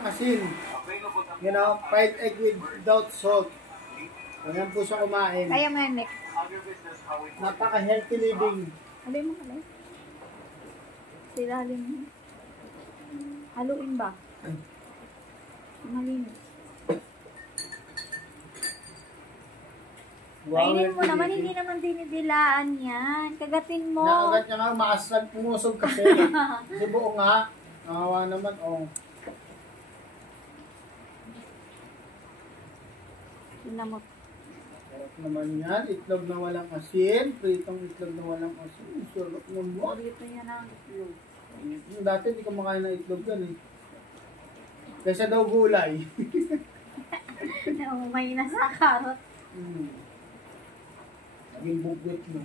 Asin. You know, fried egg without salt. Ganyan po siya kumain. Kaya mo yan, Nick. Napaka-healthy living. Alay mo, alay. Silalim mo. Haluin ba? Malinis. Wow, kainin mo naman, hindi naman dinidilaan yan. Kagatin mo. Nakagat niya nga, maasag pumusog kasi. Di buo nga. Nakawa naman, oh. Sinamot. Sarap naman yan. Itlog na walang asin. Pritong itlog na walang asin. Sarap naman. Dito yan ang itlog. Dati hindi ka makain ng itlog yan eh. Kaysa daw gulay. May nasa karot. Naging bugwit mo.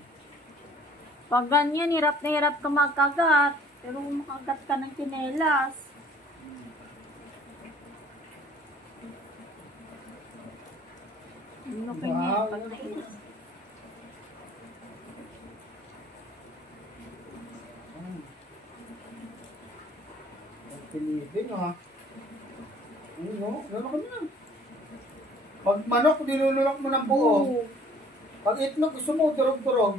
Pag ganyan, hirap na hirap ka magkagat. Pero kung makagat ka ng tsinelas. Ano kayo niya? Pag nainis. Pilipin ha. Ano? Ano ka na? Pag manok, nilulunok mo ng buo. Pag itlog, gusto mo, durog-durog.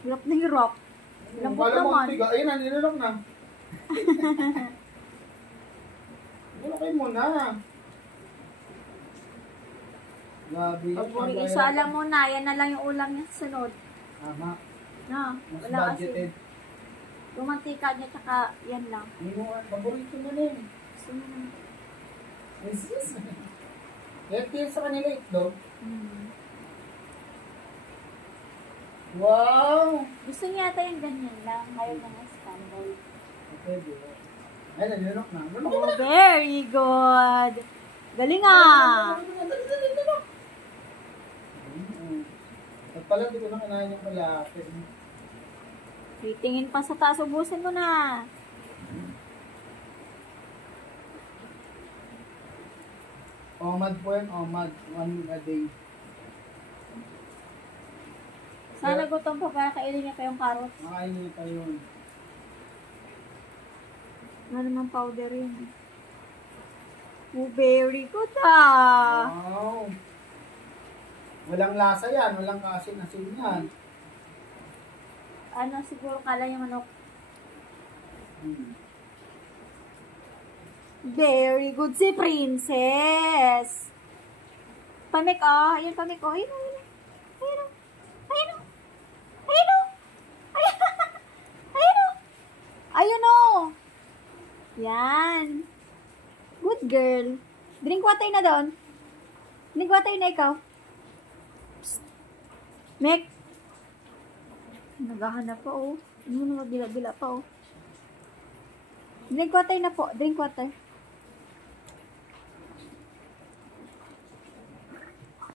Hirap na hirap. Lambot naman. Ayun na, nilulunok na. Nilunokay mo na. Grabe. Pag isala mo na, yan na lang yung ulam niya sa sunod. Tama. Na, Mas wala budgeted. kasi. Yung mantika niya, tsaka yan lang. Paborito mo na yun. Gusto mo na. Yes. Yan sa kanila itlog. Wow! Gusto niya ata yung ganyan lang. Ayaw na nga standard. Okay, ay, nalunok na. Oh, very good! Galing ah! At pala, di ko na kinain yung malapit. Titingin pa sa taas, ubusin mo na. Omad po yan, omad. 1 a day. Sana gutom pa para kainin niya pa yung carrots. Makainin pa yun. Ano naman powder yun? Oh, very good ah! Wow! Walang lasa yan, walang kaasin-asin yan. Ano, siguro kala yung manok. Very good si Princess! Pamik oh, ayun pamik oh, ayun oh, ayun oh, ayun oh, ayun oh, ayun oh, ayun oh, yan. Good girl. Drink water na doon. Drink water na ikaw. Psst. Mek. Naghahanap pa oh. Ano na magbila-bila pa oh. Drink water na po. Drink water.